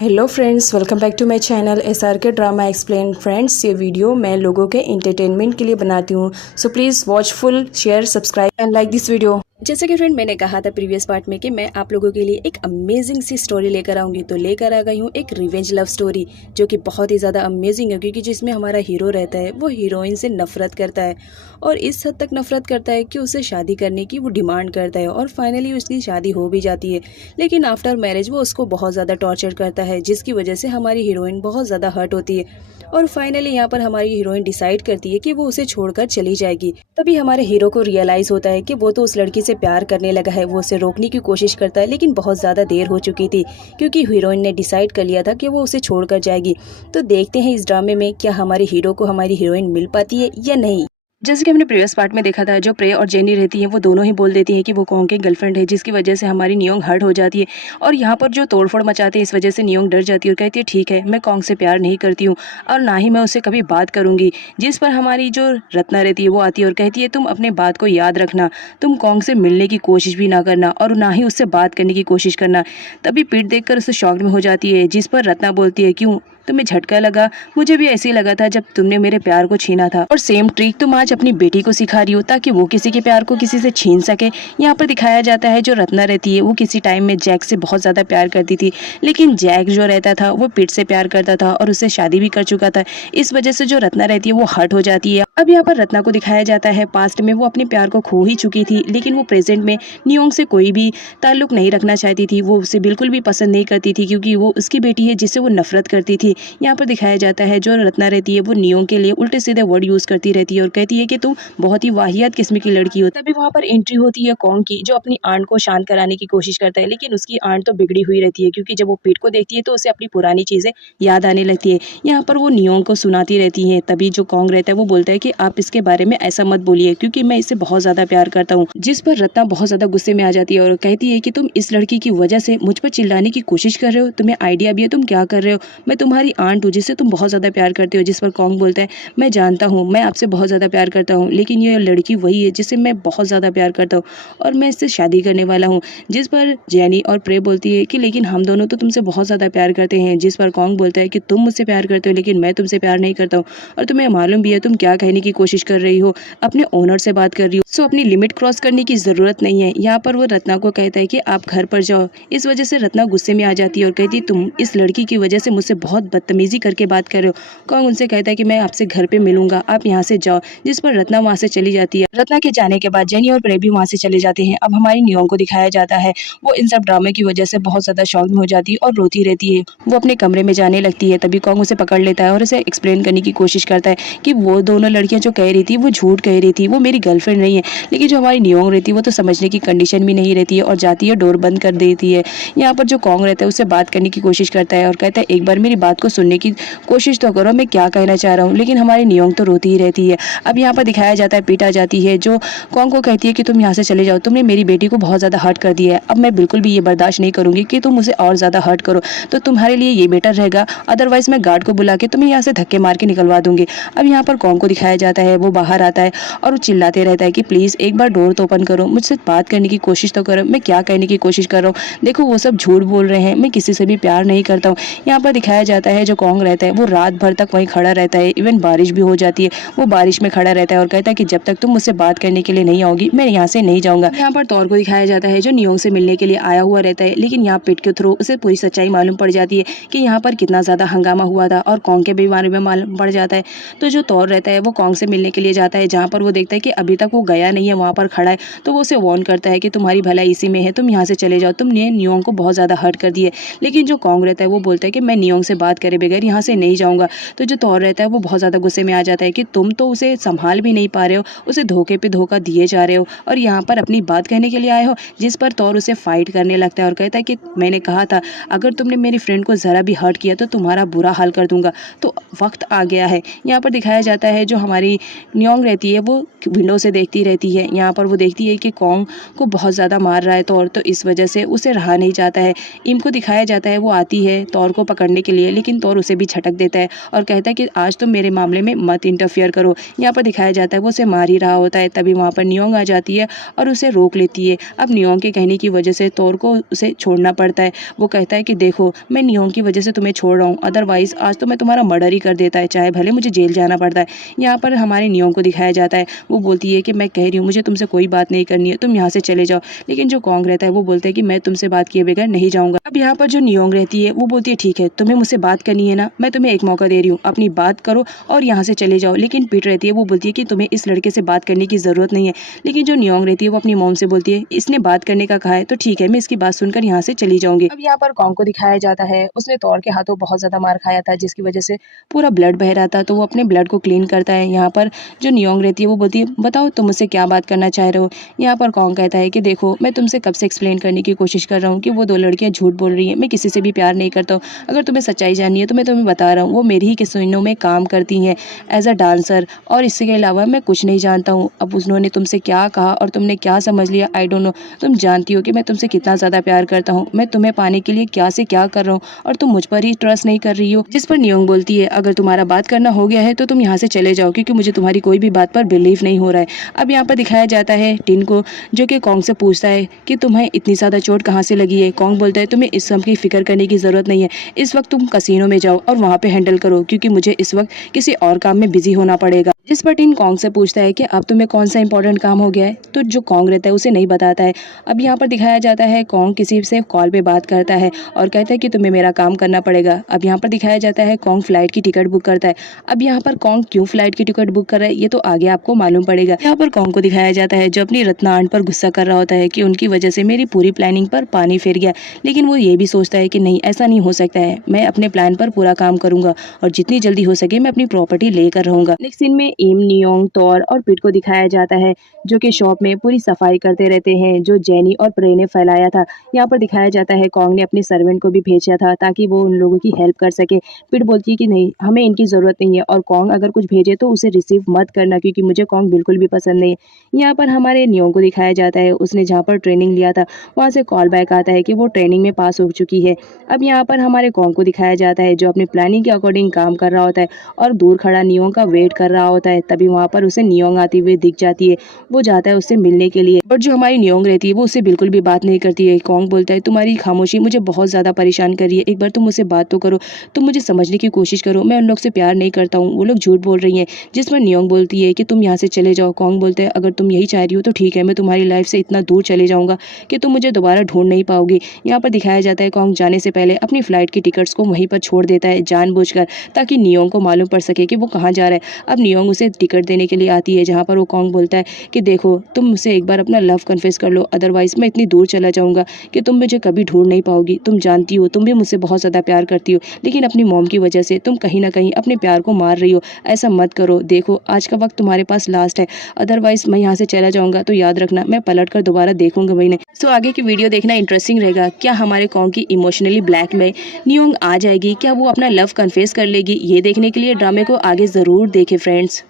Hello friends, welcome back to my channel SRK drama explain. Friends, ये video मैं लोगों के एंटरटेनमेंट के लिए बनाती हूँ, so please watch full, share, subscribe and like this video. जैसे कि फ्रेंड मैंने कहा था प्रीवियस पार्ट में कि मैं आप लोगों के लिए एक अमेजिंग सी स्टोरी लेकर आऊँगी, तो लेकर आ गई हूँ एक रिवेंज लव स्टोरी जो कि बहुत ही ज़्यादा अमेजिंग है, क्योंकि जिसमें हमारा हीरो रहता है वो हीरोइन से नफरत करता है और इस हद तक नफरत करता है कि उससे शादी करने की वो डिमांड करता है और फाइनली उसकी शादी हो भी जाती है। लेकिन आफ्टर मैरिज वो उसको बहुत ज़्यादा टॉर्चर करता है, जिसकी वजह से हमारी हीरोइन बहुत ज़्यादा हर्ट होती है और फाइनली यहाँ पर हमारी हीरोइन डिसाइड करती है कि वो उसे छोड़कर चली जाएगी। तभी हमारे हीरो को रियलाइज होता है कि वो तो उस लड़की से प्यार करने लगा है। वो उसे रोकने की कोशिश करता है लेकिन बहुत ज़्यादा देर हो चुकी थी, क्योंकि हीरोइन ने डिसाइड कर लिया था कि वो उसे छोड़कर जाएगी। तो देखते हैं इस ड्रामे में क्या हमारे हीरो को हमारी हीरोइन मिल पाती है या नहीं। जैसे कि हमने प्रीवियस पार्ट में देखा था, जो प्रे और जेनी रहती हैं वो दोनों ही बोल देती हैं कि वो कॉन्ग की गर्लफ्रेंड है, जिसकी वजह से हमारी नियोंग हर्ट हो जाती है और यहाँ पर जो तोड़फोड़ मचाते हैं इस वजह से नियोंग डर जाती है और कहती है ठीक है, मैं कॉन्ग से प्यार नहीं करती हूँ और ना ही मैं उससे कभी बात करूँगी। जिस पर हमारी जो रत्ना रहती है वो आती है और कहती है तुम अपने बात को याद रखना, तुम कॉन्ग से मिलने की कोशिश भी ना करना और ना ही उससे बात करने की कोशिश करना। तभी पीठ देखकर उसे शॉक में हो जाती है, जिस पर रत्ना बोलती है क्यों, तुम्हें झटका लगा? मुझे भी ऐसे ही लगा था जब तुमने मेरे प्यार को छीना था और सेम ट्रिक तुम आज अपनी बेटी को सिखा रही हो ताकि वो किसी के प्यार को किसी से छीन सके। यहाँ पर दिखाया जाता है जो रत्ना रहती है वो किसी टाइम में जैक से बहुत ज्यादा प्यार करती थी, लेकिन जैक जो रहता था वो पीठ से प्यार करता था और उससे शादी भी कर चुका था। इस वजह से जो रत्ना रहती है वो हर्ट हो जाती है। अब यहाँ पर रत्ना को दिखाया जाता है पास्ट में वो अपने प्यार को खो ही चुकी थी, लेकिन वो प्रेजेंट में नियोंग से कोई भी ताल्लुक नहीं रखना चाहती थी। वो उसे बिल्कुल भी पसंद नहीं करती थी क्योंकि वो उसकी बेटी है जिससे वो नफरत करती थी। यहाँ पर दिखाया जाता है जो रत्ना रहती है वो नियोंग के लिए उल्टे सीधे वर्ड यूज करती रहती है और कहती है कि तुम बहुत ही वाहियात किस्म की लड़की हो। तभी वहाँ पर एंट्री होती है कॉन्ग की, जो अपनी आंट को शांत कराने की कोशिश करता है, लेकिन उसकी आंट तो बिगड़ी हुई रहती है क्योंकि जब वो पीठ को देखती है तो उसे अपनी पुरानी चीजें याद आने लगती है। यहाँ पर वो नियोंग को सुनाती रहती है। तभी जो कॉन्ग रहता है वो बोलता है कि आप इसके बारे में ऐसा मत बोलिए क्योंकि मैं इसे बहुत ज्यादा प्यार करता हूँ। जिस पर रत्ना बहुत ज्यादा गुस्से में आ जाती है और कहती है कि तुम इस लड़की की वजह से मुझ पर चिल्लाने की कोशिश कर रहे हो, तुम्हें आइडिया भी है तुम क्या कर रहे हो? मैं तुम्हारी आंट हूँ जिससे तुम बहुत ज्यादा प्यार करते हो। जिस पर कॉन्ग बोलता है मैं जानता हूँ, मैं आपसे बहुत ज्यादा प्यार करता हूँ, लेकिन ये लड़की वही है जिससे मैं बहुत ज्यादा प्यार करता हूँ और मैं इससे शादी करने वाला हूँ। जिस पर जेनी और प्रे बोलती है कि लेकिन हम दोनों तो तुमसे बहुत ज्यादा प्यार करते हैं। जिस पर कॉन्ग बोलता है कि तुम मुझसे प्यार करते हो लेकिन मैं तुमसे प्यार नहीं करता हूँ और तुम्हें मालूम भी है तुम क्या कहने की कोशिश कर रही हो, अपने ओनर से बात कर रही हो, सो अपनी लिमिट क्रॉस करने की जरूरत नहीं है। यहाँ पर वो रत्ना को कहता है कि आप घर पर जाओ। इस वजह से रत्ना गुस्से में आ जाती है और कहती है तुम इस लड़की की वजह से मुझसे बहुत बदतमीजी करके बात कर रहे हो। कॉन्ग उनसे कहता है कि मैं आपसे घर पे मिलूंगा, आप यहाँ से जाओ। जिस पर रत्ना वहाँ से चली जाती है। रत्ना के जाने के बाद जेनी और प्रे भी वहाँ से चले जाते हैं। अब हमारी नियोंग को दिखाया जाता है, वो इन सब ड्रामे की वजह से बहुत ज्यादा शॉक में हो जाती है और रोती रहती है। वो अपने कमरे में जाने लगती है। तभी कॉन्ग उसे पकड़ लेता है और उसे एक्सप्लेन करने की कोशिश करता है कि वो दोनों लड़कियां जो कह रही थी वो झूठ कह रही थी, वो मेरी गर्लफ्रेंड नहीं है। लेकिन जो हमारी नियोंग रहती है वो तो समझने की कंडीशन भी नहीं रहती है और जाती है, डोर बंद कर देती है। यहाँ पर जो कॉन्ग रहता है उससे बात करने की कोशिश करता है और कहता है एक बार मेरी बात को सुनने की कोशिश तो करो, मैं क्या कहना चाह रहा हूँ। लेकिन हमारी नियोंग तो रोती ही रहती है। अब यहाँ पर दिखाया जाता है पीटा जाती है, जो कॉन्ग को कहती है कि तुम यहाँ से चले जाओ, तुमने मेरी बेटी को बहुत ज्यादा हर्ट कर दिया है। अब मैं बिल्कुल भी ये बर्दाश्त नहीं करूंगी कि तुम उसे और ज्यादा हर्ट करो, तो तुम्हारे लिए ये बेटर रहेगा, अदरवाइज मैं गार्ड को बुला के तुम्हें यहाँ से धक्के मार के निकलवा दूंगी। अब यहाँ पर कॉन्ग को दिखाया जाता है, वो बाहर आता है और वो चिल्लाते रहता है कि प्लीज एक बार डोर तो ओपन करो, मुझसे बात करने की कोशिश तो करो, मैं क्या कहने की कोशिश कर रहा हूँ, देखो वो सब झूठ बोल रहे हैं, मैं किसी से भी प्यार नहीं करता हूँ। यहाँ पर दिखाया जाता है जो कॉन्ग रहता है वो रात भर तक वहीं खड़ा रहता है, इवन बारिश भी हो जाती है, वो बारिश में खड़ा रहता है और कहता है कि जब तक तुम मुझसे बात करने के लिए नहीं आओगी मैं यहाँ से नहीं जाऊंगा। यहाँ पर तौर को दिखाया जाता है जो नियोंग से मिलने के लिए आया हुआ रहता है, लेकिन यहाँ पिट के थ्रू उसे पूरी सच्चाई मालूम पड़ जाती है कि यहाँ पर कितना ज्यादा हंगामा हुआ था और कॉन्ग के भी बारे में मालूम पड़ जाता है। तो जो तौर रहता है वो कॉन्ग से मिलने के लिए जाता है, जहाँ पर वो देखता है कि अभी तक वो गया नहीं है, वहाँ पर खड़ा है। तो वो उसे वार्न करता है कि तुम्हारी भलाई इसी में है, तुम यहाँ से चले जाओ, तुमने नियोंग को बहुत ज्यादा हर्ट कर दिया। लेकिन जो कॉन्ग रहता है वो बोलता है कि मैं नियोंग से बात करे बगैर यहाँ से नहीं जाऊंगा। तो जो तौर रहता है वो बहुत ज्यादा गुस्से में आ जाता है कि तुम तो उसे संभाल भी नहीं पा रहे हो, उसे धोखे पे धोखा दिए जा रहे हो और यहाँ पर अपनी बात कहने के लिए आए हो। जिस पर तौर उसे फाइट करने लगता है और कहता है कि मैंने कहा था अगर तुमने मेरी फ्रेंड को जरा भी हर्ट किया तो तुम्हारा बुरा हाल कर दूंगा। तो वक्त आ गया है। यहाँ पर दिखाया जाता है जो हमारी नियोंग रहती है वो विंडो से देखती रहती है। यहाँ पर वो देखती है कि कॉन्ग को बहुत ज़्यादा मार रहा है तौर, तो इस वजह से उसे रहा नहीं जाता है। इम को दिखाया जाता है वो आती है तौर को पकड़ने के लिए, लेकिन तौर उसे भी झटक देता है और कहता है कि आज तुम मेरे मामले में मत इंटरफियर करो। यहाँ पर दिखाया जाता है वो उसे मार ही रहा होता है, तभी वहाँ पर नियोंग आ जाती है और उसे रोक लेती है। अब नियोंग के कहने की वजह से तौर को उसे छोड़ना पड़ता है। वो कहता है कि देखो मैं नियोंग की वजह से तुम्हें छोड़ रहा हूँ, अदरवाइज आज तो मैं तुम्हारा मर्डर ही कर देता है, चाहे भले मुझे जेल जाना पड़ता है। यहाँ पर हमारे नियोंग को दिखाया जाता है, वो बोलती है कि मैं कह रही हूँ मुझे तुमसे कोई बात नहीं करनी है, तुम यहाँ से चले जाओ। लेकिन जो कॉन्ग रहता है वो बोलता है कि मैं तुमसे बात किए बगैर नहीं जाऊँगा। अब यहाँ पर जो नियोंग रहती है वो बोलती है ठीक है तुम्हें मुझसे बात करनी है ना, मैं तुम्हें एक मौका दे रही हूँ, अपनी बात करो और यहाँ से चले जाओ। लेकिन पीट रहती है, वो बोलती है कि तुम्हें इस लड़के से बात करने की ज़रूरत नहीं है। लेकिन जो नियोंग रहती है वो अपनी मॉम से बोलती है इसने बात करने का कहा है तो ठीक है मैं इसकी बात सुनकर यहाँ से चली जाऊंगी। अब यहाँ पर कॉन्ग को दिखाया जाता है उसने तौर के हाथों बहुत ज़्यादा मार खाया था, जिसकी वजह से पूरा ब्लड बह रहा था, तो वो अपने ब्लड को क्लीन करता है। यहाँ पर जो नियोंग रहती है वो बोलती है बताओ तुम मुझसे क्या बात करना चाह रहे हो। यहाँ पर कॉन्ग कहता है कि देखो मैं तुमसे कब से एक्सप्लेन करने की कोशिश कर रहा हूँ कि वो दो लड़कियाँ झूठ बोल रही हैं, मैं किसी से भी प्यार नहीं करता हूँ। अगर तुम्हें सच्चाई जाननी है तो मैं तुम्हें बता रहा हूँ, वो मेरी ही कैसीनो में काम करती हैं एज अ डांसर, और इसके अलावा मैं कुछ नहीं जानता हूँ। अब उन्होंने तुमसे क्या कहा और तुमने क्या समझ लिया आई डोंट नो। तुम जानती हो कि मैं तुमसे कितना ज़्यादा प्यार करता हूँ, मैं तुम्हें पाने के लिए क्या से क्या कर रहा हूँ और तुम मुझ पर ही ट्रस्ट नहीं कर रही हो। जिस पर नियोंग बोलती है अगर तुम्हारा बात करना हो गया है तो तुम यहाँ से चले जाओ, क्योंकि मुझे तुम्हारी कोई भी बात पर बिलीव नहीं हो रहा है। अब यहाँ पर दिखाया जाता है टिन को, जो कि कॉन्ग से पूछता है कि तुम्हें इतनी ज़्यादा चोट कहाँ से लगी है। कॉन्ग बोलता है तुम्हें इस सब की फिक्र करने की ज़रूरत नहीं है, इस वक्त तुम कसीनो में जाओ और वहाँ पे हैंडल करो, क्योंकि मुझे इस वक्त किसी और काम में बिजी होना पड़ेगा। जिस पर टिन कॉन्ग से पूछता है कि अब तुम्हें कौन सा इंपॉर्टेंट काम हो गया है, तो जो कॉन्ग रहता है उसे नहीं बताता है। अब यहाँ पर दिखाया जाता है कॉन्ग किसी से कॉल पे बात करता है और कहता है कि तुम्हें मेरा काम करना पड़ेगा। अब यहाँ पर दिखाया जाता है कॉन्ग फ्लाइट की टिकट बुक करता है। अब यहाँ पर कॉन्ग क्यों फ्लाइट की टिकट बुक कर रहा है ये तो आगे आपको मालूम पड़ेगा। यहाँ पर कॉन्ग को दिखाया जाता है जो अपनी रत्ना आंट पर गुस्सा कर रहा होता है कि उनकी वजह से मेरी पूरी प्लानिंग पर पानी फिर गया, लेकिन वो ये भी सोचता है कि नहीं ऐसा नहीं हो सकता है, मैं अपने प्लान पर पूरा काम करूंगा और जितनी जल्दी हो सके मैं अपनी प्रॉपर्टी लेकर रहूंगा। नेक्स्ट सीन में इम, नियोंग, तौर और पिट को दिखाया जाता है जो कि शॉप में पूरी सफाई करते रहते हैं जो जेनी और प्रे ने फैलाया था। यहाँ पर दिखाया जाता है कॉन्ग ने अपने सर्वेंट को भी भेजा था ताकि वो उन लोगों की हेल्प कर सके। पिट बोलती है कि नहीं हमें इनकी ज़रूरत नहीं है और कॉन्ग अगर कुछ भेजे तो उसे रिसीव मत करना, क्योंकि मुझे कॉन्ग बिल्कुल भी पसंद नहीं है। यहाँ पर हमारे नियोंग को दिखाया जाता है उसने जहाँ पर ट्रेनिंग लिया था वहाँ से कॉल बैक आता है कि वो ट्रेनिंग में पास हो चुकी है। अब यहाँ पर हमारे कॉन्ग को दिखाया जाता है जो अपनी प्लानिंग के अकॉर्डिंग काम कर रहा होता है और दूर खड़ा नियोंग का वेट कर रहा होता है। तभी वहाँ पर उसे नियोंग आती हुई दिख जाती है, वो जाता है उससे मिलने के लिए, बट जो हमारी नियोंग रहती है वो उससे बिल्कुल भी बात नहीं करती है। कॉन्ग बोलता है तुम्हारी खामोशी मुझे बहुत ज़्यादा परेशान कर रही है, एक बार तुम मुझसे बात तो करो, तुम मुझे समझने की कोशिश करो, मैं उन लोग से प्यार नहीं करता हूँ, वो लोग झूठ बोल रही हैं। जिस पर नियोंग बोलती है कि तुम यहाँ से चले जाओ। कॉन्ग बोलता है अगर तुम यही चाह रही हो तो ठीक है, मैं तुम्हारी लाइफ से इतना दूर चले जाऊँगा कि तुम मुझे दोबारा ढूंढ नहीं पाओगी। यहाँ पर दिखाया जाता है कॉन्ग जाने से पहले अपनी फ्लाइट की टिकट्स को वहीं पर छोड़ देता है जानबूझकर, ताकि नियोंग को मालूम पड़ सके कि वो कहाँ जा रहा है। अब नियोंग उसे टिकट देने के लिए आती है जहाँ पर वो कॉन्ग बोलता है कि देखो तुम मुझसे एक बार अपना लव कन्फेस कर लो, अदरवाइज मैं इतनी दूर चला जाऊँगा कि तुम मुझे कभी ढूंढ नहीं पाओगी। तुम जानती हो तुम भी मुझसे बहुत ज़्यादा प्यार करती हो, लेकिन अपनी मॉम की वजह से तुम कहीं ना कहीं अपने प्यार को मार रही हो, ऐसा मत करो। देखो आज का वक्त तुम्हारे पास लास्ट है, अदरवाइज मैं यहाँ से चला जाऊँगा तो याद रखना मैं पलट कर दोबारा देखूंगा वही नहीं। सो आगे की वीडियो देखना इंटरेस्टिंग रहेगा। क्या हमारे कॉन्ग की इमोशनली ब्लैक में नियोंग आ जाएगी, क्या वो अपना लव कन्फेस कर लेगी, ये देखने के लिए ड्रामे को आगे ज़रूर देखें फ्रेंड्स।